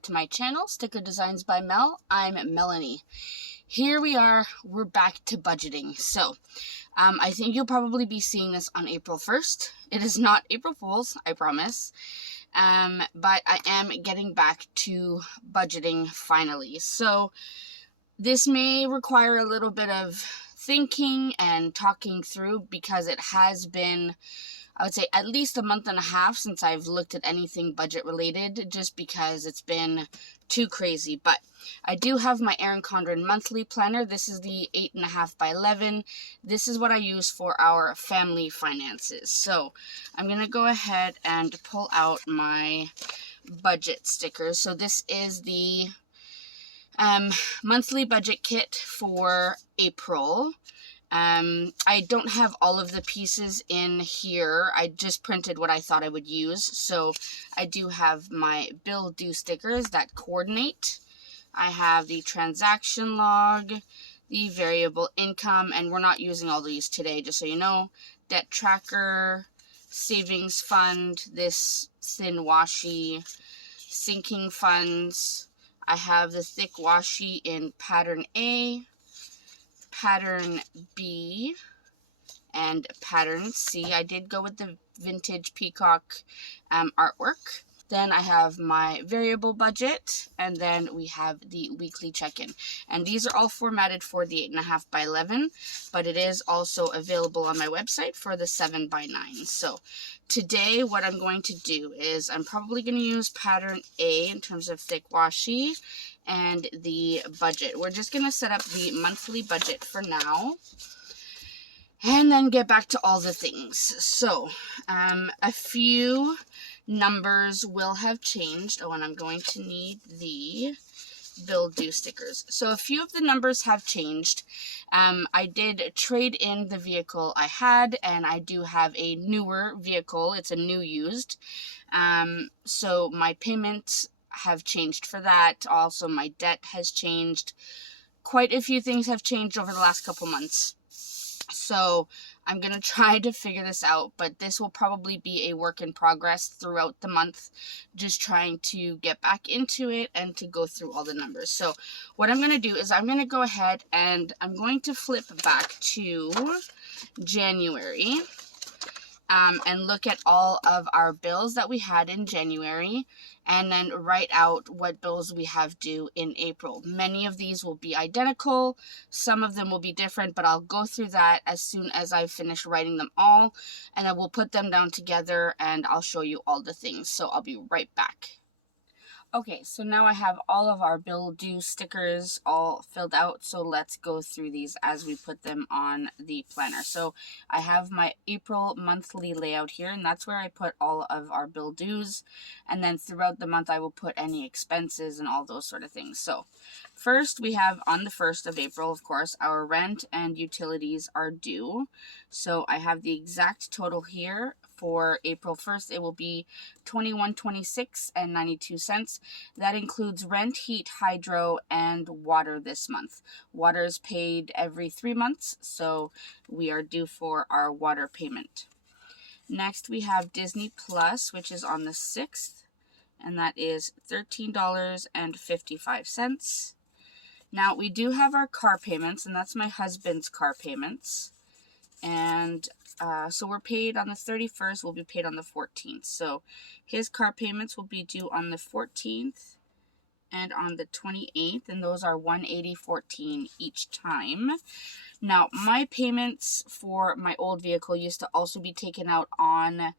back to my channel, Sticker Designs by Mel. I'm Melanie. Here we are, we're back to budgeting. So, I think you'll probably be seeing this on April 1st. It is not April Fool's, I promise. But I am getting back to budgeting finally. So, this may require a little bit of thinking and talking through because it has been, I would say, at least a month and a half since I've looked at anything budget related, just because it's been too crazy. But I do have my Erin Condren monthly planner. This is the 8.5 by 11. This is what I use for our family finances. So I'm going to go ahead and pull out my budget stickers. So this is the monthly budget kit for April. I don't have all of the pieces in here. I just printed what I thought I would use. So I do have my bill due stickers that coordinate. I have the transaction log, the variable income, and we're not using all these today, just so you know. Debt tracker, savings fund, this thin washi, sinking funds. I have the thick washi in pattern A, pattern B, and pattern C. I did go with the vintage peacock artwork. Then I have my variable budget, and then we have the weekly check-in. And these are all formatted for the 8.5 by 11, but it is also available on my website for the 7 by 9. So today what I'm going to do is I'm probably going to use pattern A in terms of thick washi and the budget. We're just going to set up the monthly budget for now, and then get back to all the things. So a few numbers will have changed. Oh, and I'm going to need the bill due stickers. So a few of the numbers have changed. I did trade in the vehicle I had, and I do have a newer vehicle. It's a new used. So my payments have changed for that. Also, my debt has changed. Quite a few things have changed over the last couple months. So I'm going to try to figure this out, but this will probably be a work in progress throughout the month, just trying to get back into it and to go through all the numbers. So what I'm going to do is I'm going to go ahead and I'm going to flip back to January and look at all of our bills that we had in January, and then write out what bills we have due in April. Many of these will be identical, some of them will be different, but I'll go through that as soon as I finish writing them all, and then we'll put them down together and I'll show you all the things. So I'll be right back. Okay, so now I have all of our bill due stickers all filled out, so let's go through these as we put them on the planner. So I have my April monthly layout here, and that's where I put all of our bill dues, and then throughout the month I will put any expenses and all those sort of things. So first we have on the 1st of April, of course, our rent and utilities are due. So I have the exact total here. For April 1st, it will be $21.26 and 92 cents. That includes rent, heat, hydro, and water this month. Water is paid every 3 months, so we are due for our water payment. Next, we have Disney Plus, which is on the 6th, and that is $13.55. Now, we do have our car payments, and that's my husband's car payments. And so we're paid on the 31st, we'll be paid on the 14th. So his car payments will be due on the 14th and on the 28th, and those are $180.14 each time. Now, my payments for my old vehicle used to also be taken out on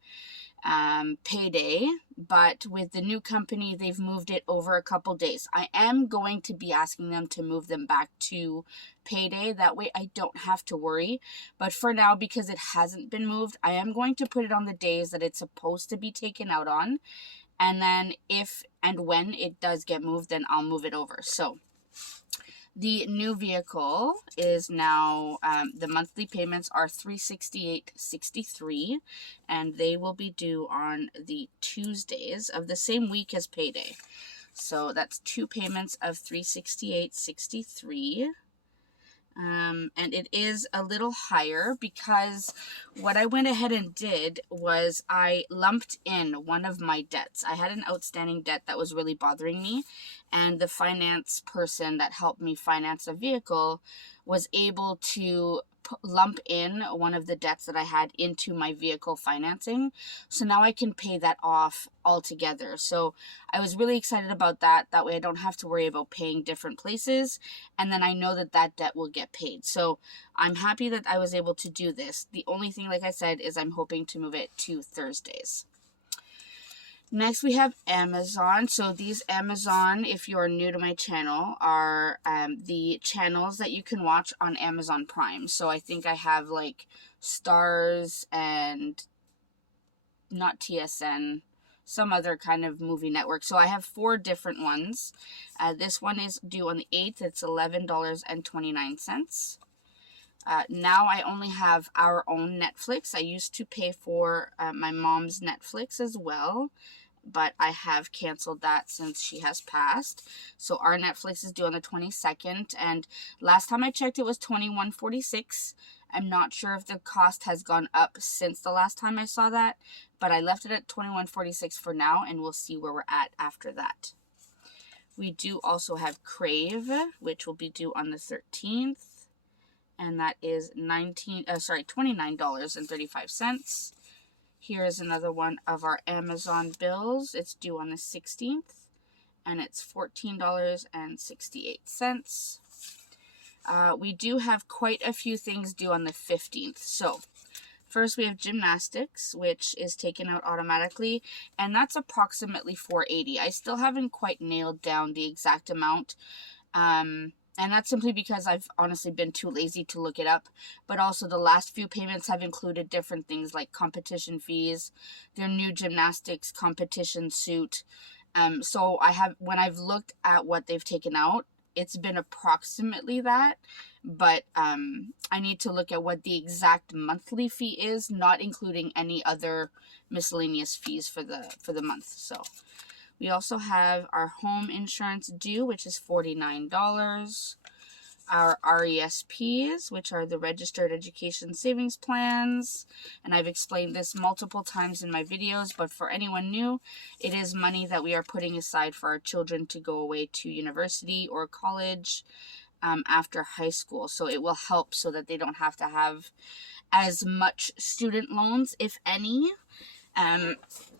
payday, but with the new company, they've moved it over a couple days. I am going to be asking them to move them back to payday. That way I don't have to worry. But for now, because it hasn't been moved, I am going to put it on the days that it's supposed to be taken out on. And then if and when it does get moved, then I'll move it over. So the new vehicle is now, the monthly payments are $368.63, and they will be due on the Tuesdays of the same week as payday. So that's 2 payments of $368.63. And it is a little higher because what I went ahead and did was I lumped in one of my debts. I had an outstanding debt that was really bothering me, and the finance person that helped me finance a vehicle was able to lump in one of the debts that I had into my vehicle financing. So now I can pay that off altogether. So I was really excited about that. That way I don't have to worry about paying different places. And then I know that that debt will get paid. So I'm happy that I was able to do this. The only thing, like I said, is I'm hoping to move it to Thursdays. Next, we have Amazon. So these Amazon, if you're new to my channel, are the channels that you can watch on Amazon Prime. So I think I have like Stars and not TSN, some other kind of movie network. So I have 4 different ones. This one is due on the 8th. It's $11.29. Now I only have our own Netflix. I used to pay for my mom's Netflix as well, but I have canceled that since she has passed. So our Netflix is due on the 22nd, and last time I checked it was $21.46. I'm not sure if the cost has gone up since the last time I saw that, but I left it at $21.46 for now, and we'll see where we're at after that. We do also have Crave, which will be due on the 13th, and that is $29.35. Here is another one of our Amazon bills. It's due on the 16th, and it's $14.68. We do have quite a few things due on the 15th. So first we have gymnastics, which is taken out automatically, and that's approximately $4.80. I still haven't quite nailed down the exact amount. And that's simply because I've honestly been too lazy to look it up. But also the last few payments have included different things like competition fees, their new gymnastics competition suit. So when I've looked at what they've taken out, it's been approximately that. But I need to look at what the exact monthly fee is, not including any other miscellaneous fees for the month. So we also have our home insurance due, which is $49. Our RESPs, which are the Registered Education Savings Plans. And I've explained this multiple times in my videos, but for anyone new, it is money that we are putting aside for our children to go away to university or college after high school. So it will help so that they don't have to have as much student loans, if any.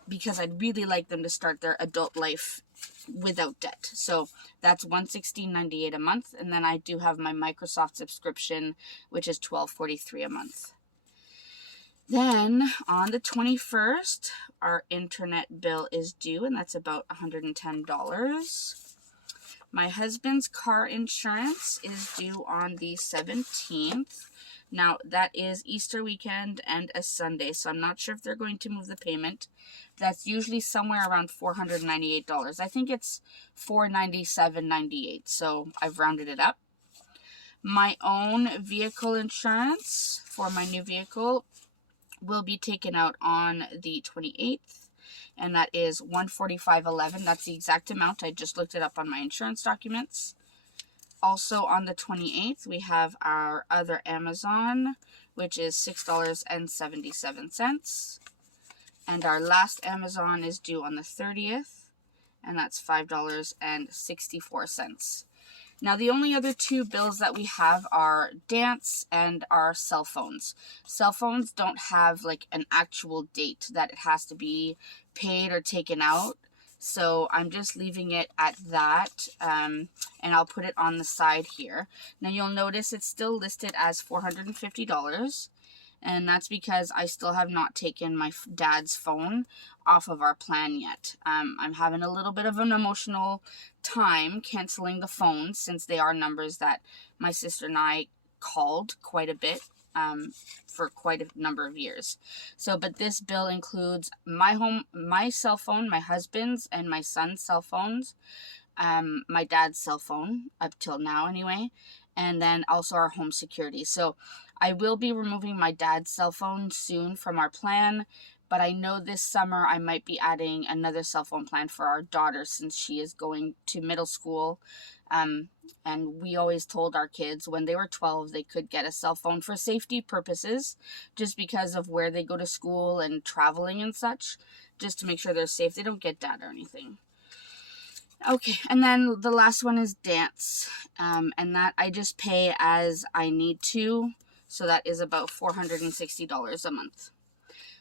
Because I'd really like them to start their adult life without debt. So that's $116.98 a month, and then I do have my Microsoft subscription, which is $12.43 a month. Then on the 21st, our internet bill is due, and that's about $110. My husband's car insurance is due on the 17th. Now, that is Easter weekend and a Sunday, so I'm not sure if they're going to move the payment. That's usually somewhere around $498. I think it's $497.98, so I've rounded it up. My own vehicle insurance for my new vehicle will be taken out on the 28th, and that is $145.11. That's the exact amount. I just looked it up on my insurance documents. Also on the 28th, we have our other Amazon, which is $6.77. And our last Amazon is due on the 30th, and that's $5.64. Now, the only other 2 bills that we have are dance and our cell phones. Cell phones don't have like an actual date that it has to be paid or taken out. So I'm just leaving it at that, and I'll put it on the side here. Now you'll notice it's still listed as $450, and that's because I still have not taken my dad's phone off of our plan yet. I'm having a little bit of an emotional time canceling the phones, since they are numbers that my sister and I called quite a bit for quite a number of years. So, but this bill includes my cell phone, my husband's, and my son's cell phones, my dad's cell phone, up till now anyway, and then also our home security. So I will be removing my dad's cell phone soon from our plan, But I know this summer I might be adding another cell phone plan for our daughter since she is going to middle school. And we always told our kids when they were 12 they could get a cell phone for safety purposes, just because of where they go to school and traveling and such, just to make sure they're safe. They don't get data or anything. Okay, and then the last one is dance, and that I just pay as I need to, so that is about $460 a month.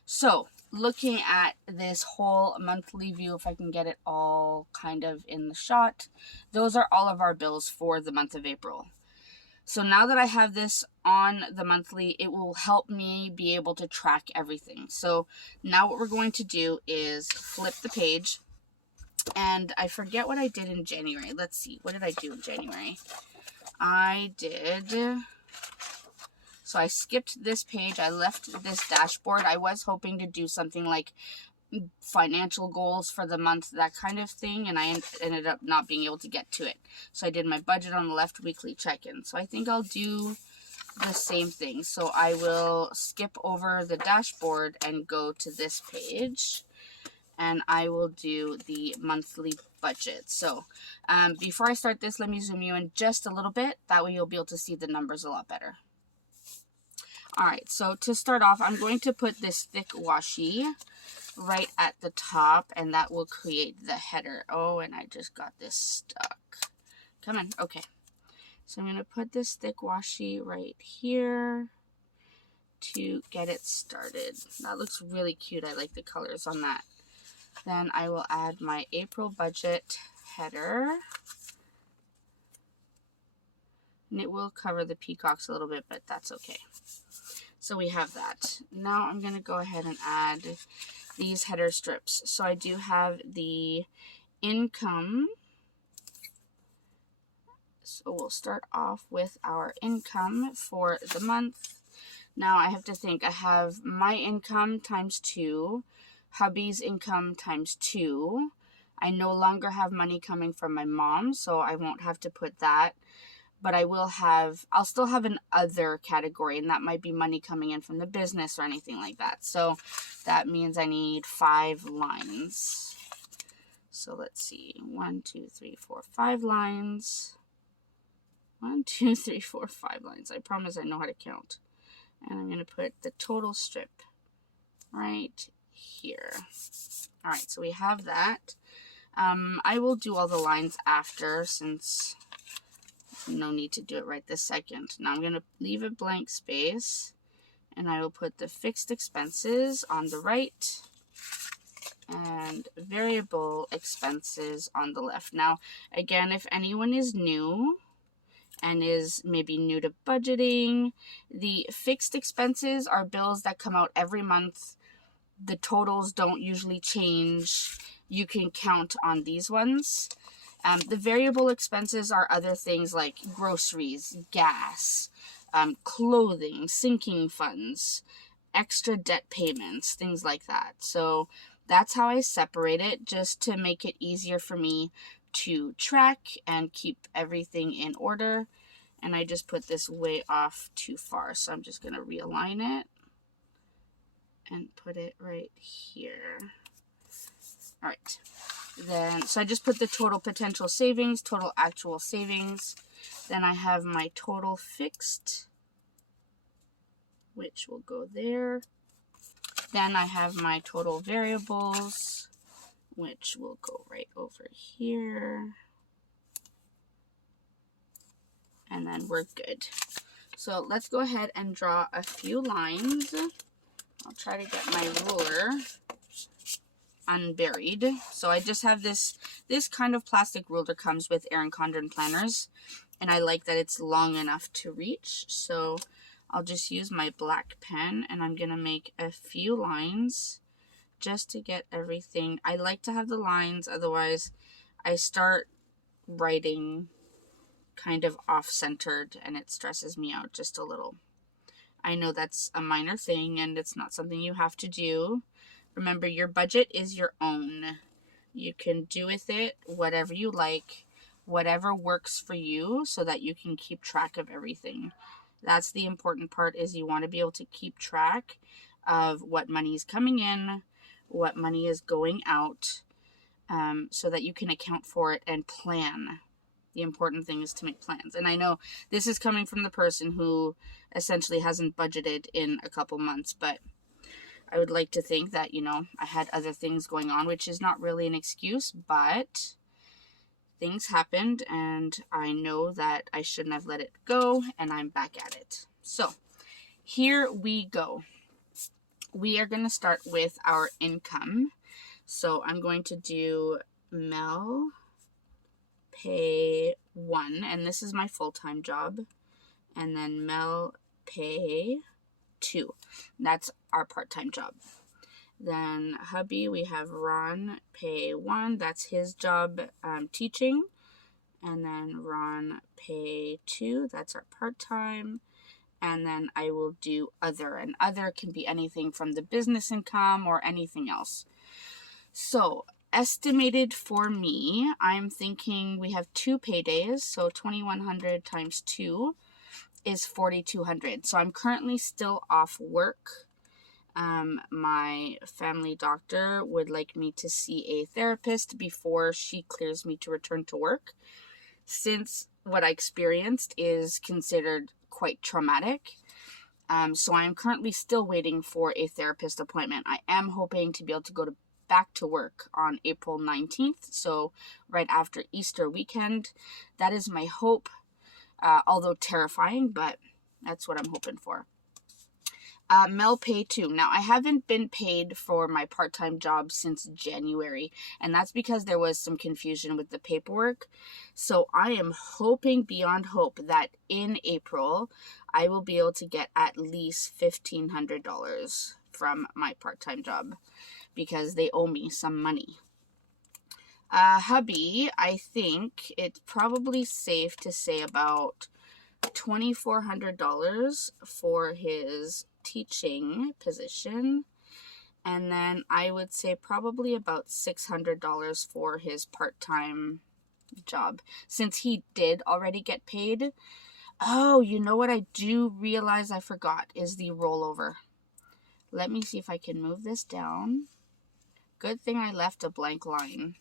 So, looking at this whole monthly view, if I can get it all kind of in the shot, those are all of our bills for the month of April. So now that I have this on the monthly, it will help me be able to track everything. So now what we're going to do is flip the page. And I forget what I did in January. Let's see. What did I do in January? So I skipped this page. I left this dashboard. I was hoping to do something like financial goals for the month, that kind of thing. And I ended up not being able to get to it. So I did my budget on the left, weekly check-in. So I think I'll do the same thing. So I will skip over the dashboard and go to this page. And I will do the monthly budget. So before I start this, let me zoom you in just a little bit. That way you'll be able to see the numbers a lot better. Alright, so to start off, I'm going to put this thick washi right at the top, and that will create the header. Oh, and I just got this stuck. Come on, okay. So I'm going to put this thick washi right here to get it started. That looks really cute. I like the colors on that. Then I will add my April budget header. And it will cover the peacocks a little bit, but that's okay. So we have that. Now I'm going to go ahead and add these header strips. So I do have the income. So we'll start off with our income for the month. Now I have to think. I have my income times 2. Hubby's income times 2. I no longer have money coming from my mom, so I won't have to put that. But I'll still have an other category, and that might be money coming in from the business or anything like that. So that means I need 5 lines. So let's see. 1, 2, 3, 4, 5 lines. 1, 2, 3, 4, 5 lines. I promise I know how to count. And I'm going to put the total strip right here. All right, so we have that. I will do all the lines after, since no need to do it right this second. Now I'm going to leave a blank space, and I will put the fixed expenses on the right and variable expenses on the left. Now, again, if anyone is new and is maybe new to budgeting, the fixed expenses are bills that come out every month. The totals don't usually change. You can count on these ones. The variable expenses are other things like groceries, gas, clothing, sinking funds, extra debt payments, things like that. So that's how I separate it, just to make it easier for me to track and keep everything in order. And I just put this way off too far, so I'm just going to realign it and put it right here. All right. Then, so I just put the total potential savings, total actual savings. Then I have my total fixed, which will go there. Then I have my total variables, which will go right over here. And then we're good. So let's go ahead and draw a few lines. I'll try to get my ruler unburied. So I just have this kind of plastic ruler comes with Erin Condren planners, and I like that it's long enough to reach. So I'll just use my black pen, and I'm gonna make a few lines just to get everything. I like to have the lines, otherwise I start writing kind of off-centered and it stresses me out just a little. I know that's a minor thing and it's not something you have to do. Remember, your budget is your own. You can do with it whatever you like, whatever works for you, so that you can keep track of everything. That's the important part, is you want to be able to keep track of what money is coming in, what money is going out, so that you can account for it and plan. The important thing is to make plans. And I know this is coming from the person who essentially hasn't budgeted in a couple months, but I would like to think that, I had other things going on, which is not really an excuse, but things happened and I know that I shouldn't have let it go, and I'm back at it. So here we go. We are going to start with our income. So I'm going to do Mel Pay 1, and this is my full-time job, and then Mel Pay 2. That's our part-time job. Then hubby, we have Ron Pay 1. That's his job, teaching. And then Ron Pay 2. That's our part-time. And then I will do other. And other can be anything from the business income or anything else. So estimated for me, I'm thinking we have 2 paydays. So 2,100 times 2 is 4,200. So I'm currently still off work. My family doctor would like me to see a therapist before she clears me to return to work, since what I experienced is considered quite traumatic. So I'm currently still waiting for a therapist appointment. I am hoping to be able to go back to work on April 19th, so right after Easter weekend. That is my hope, although terrifying, but that's what I'm hoping for. Mel Pay 2. Now, I haven't been paid for my part-time job since January, and that's because there was some confusion with the paperwork. So I am hoping beyond hope that in April, I will be able to get at least $1,500 from my part-time job, because they owe me some money. Hubby, I think it's probably safe to say about $2,400 for his teaching position, and then I would say probably about $600 for his part-time job, since he did already get paid. Oh, you know what I do realize I forgot is the rollover. Let me see if I can move this down. Good thing I left a blank line.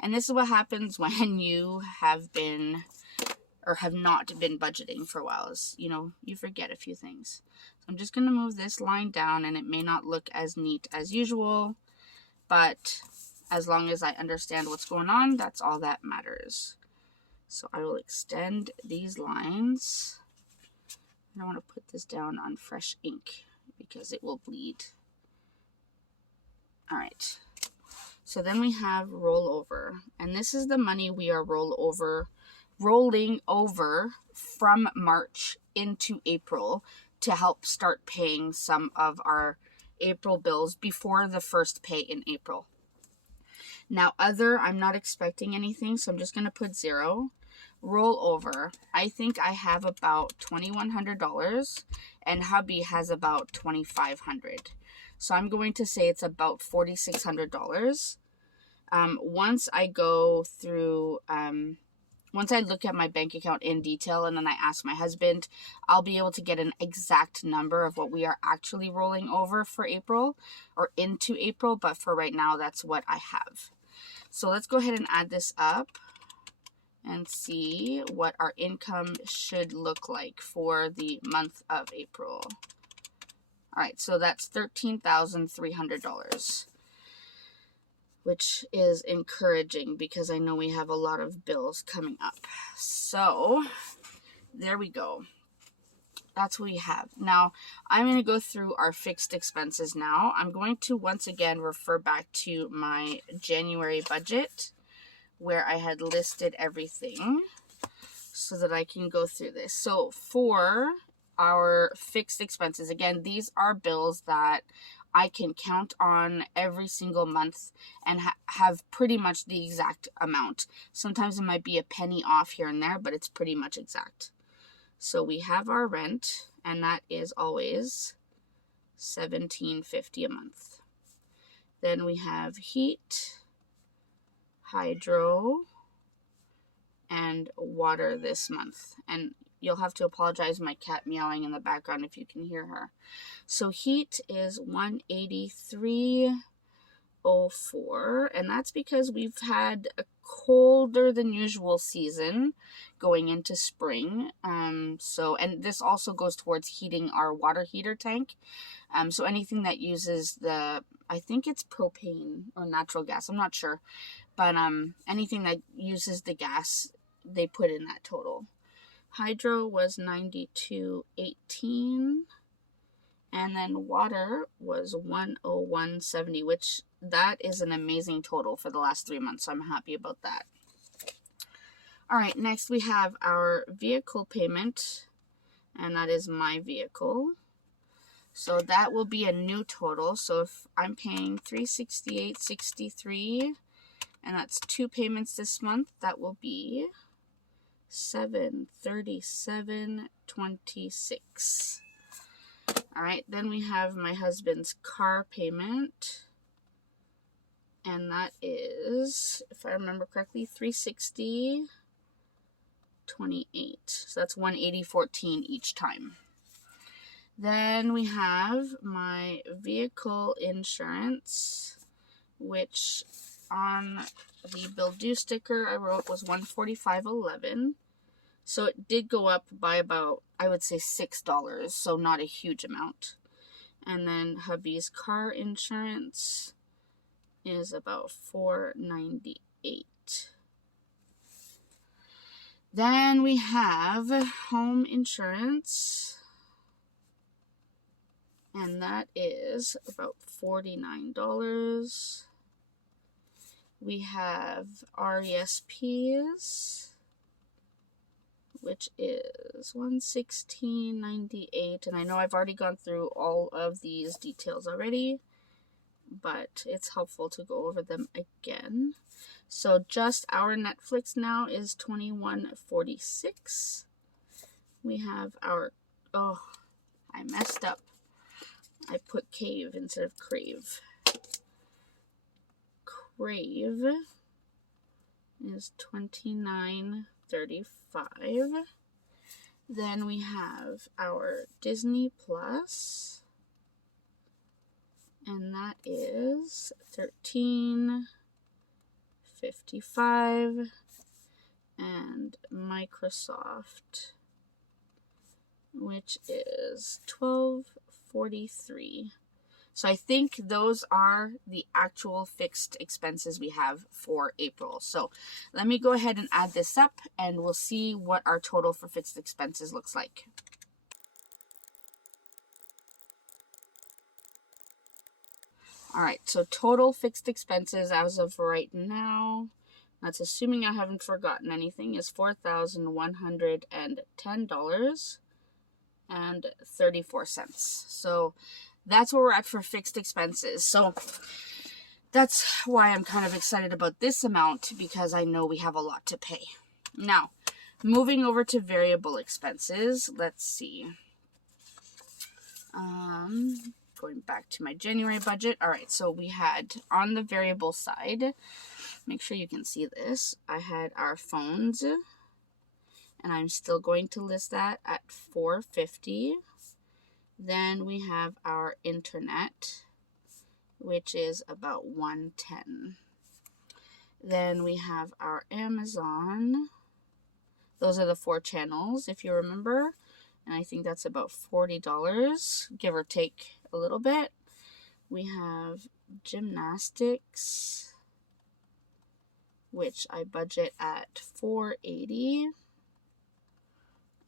And this is what happens when you have been or have not been budgeting for a while, is, you forget a few things. So I'm just going to move this line down, and it may not look as neat as usual, but as long as I understand what's going on, that's all that matters. So I will extend these lines. I don't want to put this down on fresh ink because it will bleed. All right. So then we have rollover, and this is the money we are rolling over from March into April to help start paying some of our April bills before the first pay in April. Now, other, I'm not expecting anything, so I'm just going to put 0. Rollover, I think I have about $2,100, and hubby has about $2,500. So I'm going to say it's about $4,600. Once I go through, once I look at my bank account in detail and then I ask my husband, I'll be able to get an exact number of what we are actually rolling over for April or into April. But for right now, that's what I have. So let's go ahead and add this up and see what our income should look like for the month of April. All right, so that's $13,300. Which is encouraging because I know we have a lot of bills coming up. So there we go. That's what we have. Now, I'm going to go through our fixed expenses now. I'm going to once again refer back to my January budget where I had listed everything so that I can go through this. So for our fixed expenses, again, these are bills that I can count on every single month and have pretty much the exact amount. Sometimes it might be a penny off here and there, but it's pretty much exact. So we have our rent, and that is always $17.50 a month. Then we have heat, hydro, and water this month. And you'll have to apologize my cat meowing in the background if you can hear her. So heat is 183.04, and that's because we've had a colder than usual season going into spring. And this also goes towards heating our water heater tank. So anything that uses I think it's propane or natural gas, I'm not sure, but anything that uses the gas, they put in that total. Hydro was 92.18, and then water was 101.70, which that is an amazing total for the last 3 months, so I'm happy about that. All right, next we have our vehicle payment, and that is my vehicle. So that will be a new total. So if I'm paying $368.63, and that's 2 payments this month, that will be $737.26. All right, then we have my husband's car payment, and that is, if I remember correctly, $360.28. So that's $180.14 each time. Then we have my vehicle insurance, which on the bill due sticker I wrote was $145.11. So it did go up by about, I would say, $6, so not a huge amount. And then hubby's car insurance is about $498. Then we have home insurance, and that is about $49. We have RESPs, which is $116.98, and I know I've already gone through all of these details already, but it's helpful to go over them again. So just our Netflix now is $21.46. We have our, oh, I messed up. I put Cave instead of Crave. Crave is $29.35. Then we have our Disney Plus, and that is $13.55. And Microsoft, which is $12.43. So I think those are the actual fixed expenses we have for April. So let me go ahead and add this up, and we'll see what our total for fixed expenses looks like. All right, so total fixed expenses as of right now, that's assuming I haven't forgotten anything, is $4,110.34. So that's where we're at for fixed expenses. So that's why I'm kind of excited about this amount, because I know we have a lot to pay. Now, moving over to variable expenses, let's see. Going back to my January budget. All right, so we had on the variable side, make sure you can see this, I had our phones, and I'm still going to list that at $450. Then we have our internet, which is about $110. Then we have our Amazon. Those are the 4 channels, if you remember. And I think that's about $40, give or take a little bit. We have gymnastics, which I budget at $480.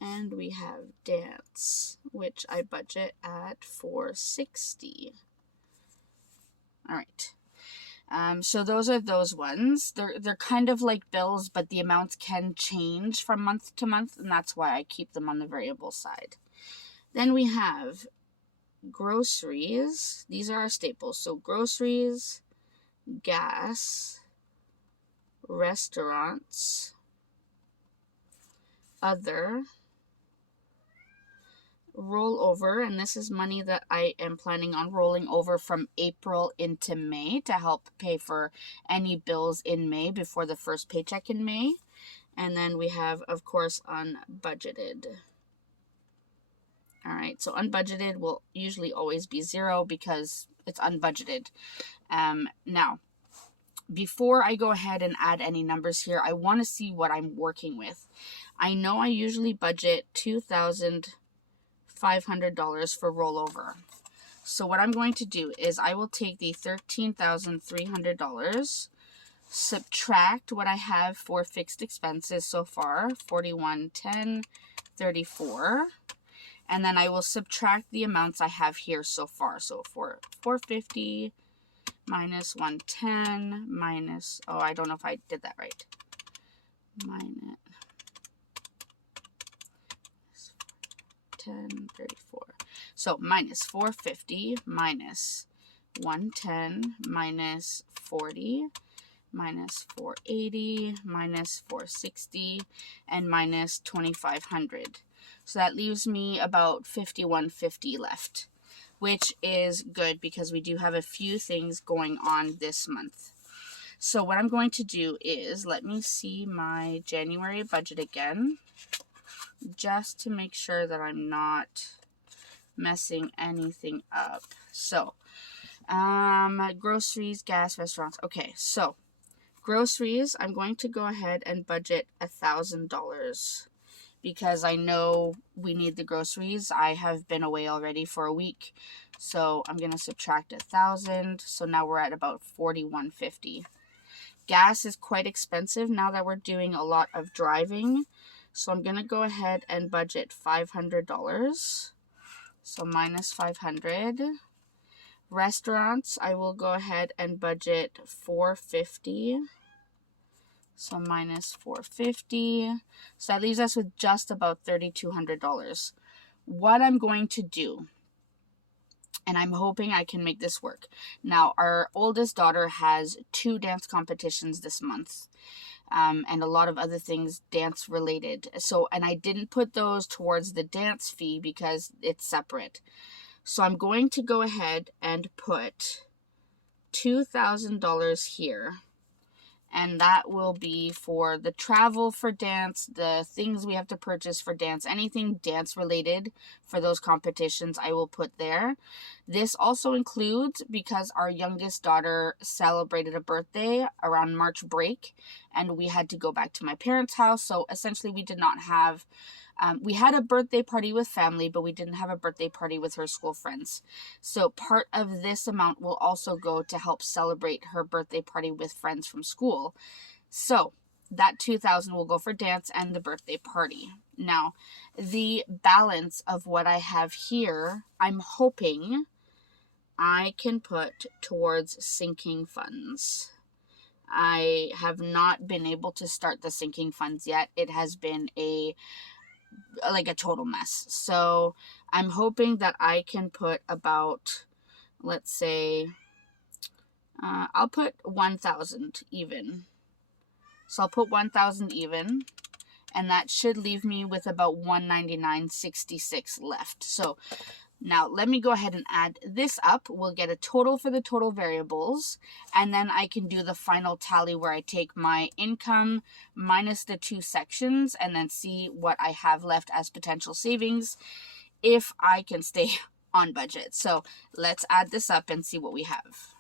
And we have dance, which I budget at $460. All right. So those are those ones. They're kind of like bills, but the amounts can change from month to month, and that's why I keep them on the variable side. Then we have groceries. These are our staples. So groceries, gas, restaurants, other, rollover, and this is money that I am planning on rolling over from April into May to help pay for any bills in May before the first paycheck in May. And then we have, of course, unbudgeted. All right, so unbudgeted will usually always be 0 because it's unbudgeted. Now, before I go ahead and add any numbers here, I want to see what I'm working with. I know I usually budget $2,500 for rollover. So what I'm going to do is I will take the $13,300, subtract what I have for fixed expenses so far, $41,1034, and then I will subtract the amounts I have here so far. So for $450 minus $110 minus, oh, I don't know if I did that right. Minus 1034. So minus 450 minus 110 minus 40 minus 480 minus 460 and minus 2500. So that leaves me about 5150 left, which is good because we do have a few things going on this month. So what I'm going to do is, let me see my January budget again, just to make sure that I'm not messing anything up. So, groceries, gas, restaurants. Okay, so groceries, I'm going to go ahead and budget $1,000 because I know we need the groceries. I have been away already for a week, so I'm going to subtract 1,000. So now we're at about $41.50. Gas is quite expensive now that we're doing a lot of driving. So I'm going to go ahead and budget $500. So minus 500. Restaurants, I will go ahead and budget $450. So minus 450. So that leaves us with just about $3,200. What I'm going to do, and I'm hoping I can make this work. Now, our oldest daughter has 2 dance competitions this month. And a lot of other things dance related. So, and I didn't put those towards the dance fee because it's separate. So I'm going to go ahead and put $2,000 here. And that will be for the travel for dance, the things we have to purchase for dance, anything dance related for those competitions I will put there. This also includes, because our youngest daughter celebrated a birthday around March break and we had to go back to my parents' house. So essentially we did not have, we had a birthday party with family, but we didn't have a birthday party with her school friends. So part of this amount will also go to help celebrate her birthday party with friends from school. So that $2,000 will go for dance and the birthday party. Now, the balance of what I have here, I'm hoping I can put towards sinking funds. I have not been able to start the sinking funds yet. It has been a total mess. So I'm hoping that I can put about, let's say, I'll put 1,000 even. So I'll put 1,000 even, and that should leave me with about $199.66 left. So now let me go ahead and add this up. We'll get a total for the total variables, and then I can do the final tally where I take my income minus the 2 sections and then see what I have left as potential savings if I can stay on budget. So let's add this up and see what we have.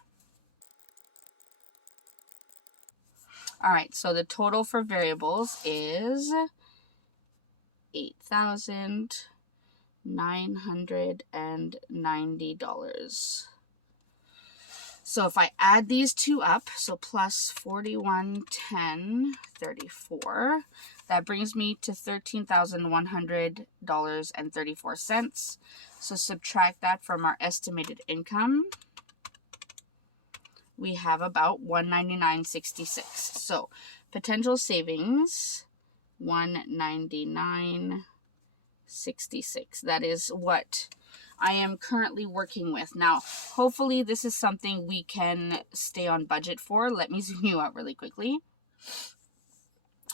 All right, so the total for variables is $8,990. So if I add these two up, so plus 41,1034, that brings me to $13,100.34. So subtract that from our estimated income. We have about $199.66. So potential savings, $199.66. That is what I am currently working with. Now, hopefully this is something we can stay on budget for. Let me zoom you out really quickly.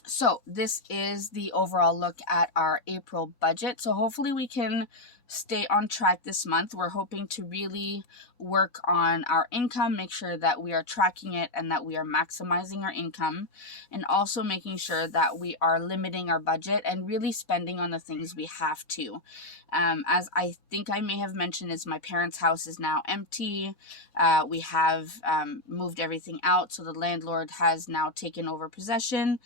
So this is the overall look at our April budget. So hopefully we can stay on track this month. We're hoping to really work on our income, make sure that we are tracking it and that we are maximizing our income, and also making sure that we are limiting our budget and really spending on the things we have to. As I think I may have mentioned, is my parents' house is now empty. We have moved everything out, so the landlord has now taken over possession.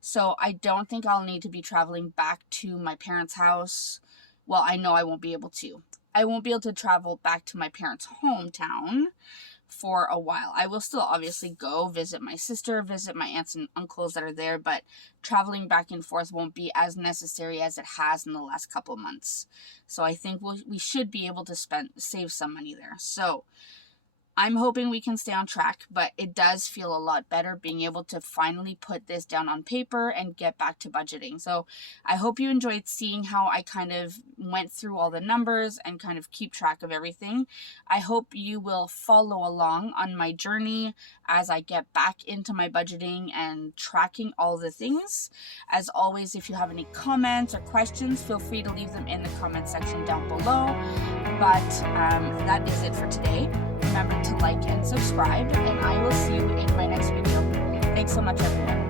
So I don't think I'll need to be traveling back to my parents' house. Well, I know I won't be able to. I won't be able to travel back to my parents' hometown for a while. I will still obviously go visit my sister, visit my aunts and uncles that are there, but traveling back and forth won't be as necessary as it has in the last couple months. So I think we should be able to save some money there. So I'm hoping we can stay on track, but it does feel a lot better being able to finally put this down on paper and get back to budgeting. So I hope you enjoyed seeing how I kind of went through all the numbers and kind of keep track of everything. I hope you will follow along on my journey as I get back into my budgeting and tracking all the things. As always, if you have any comments or questions, feel free to leave them in the comment section down below. But that is it for today. Remember to like and subscribe, and I will see you in my next video. Thanks so much, everyone.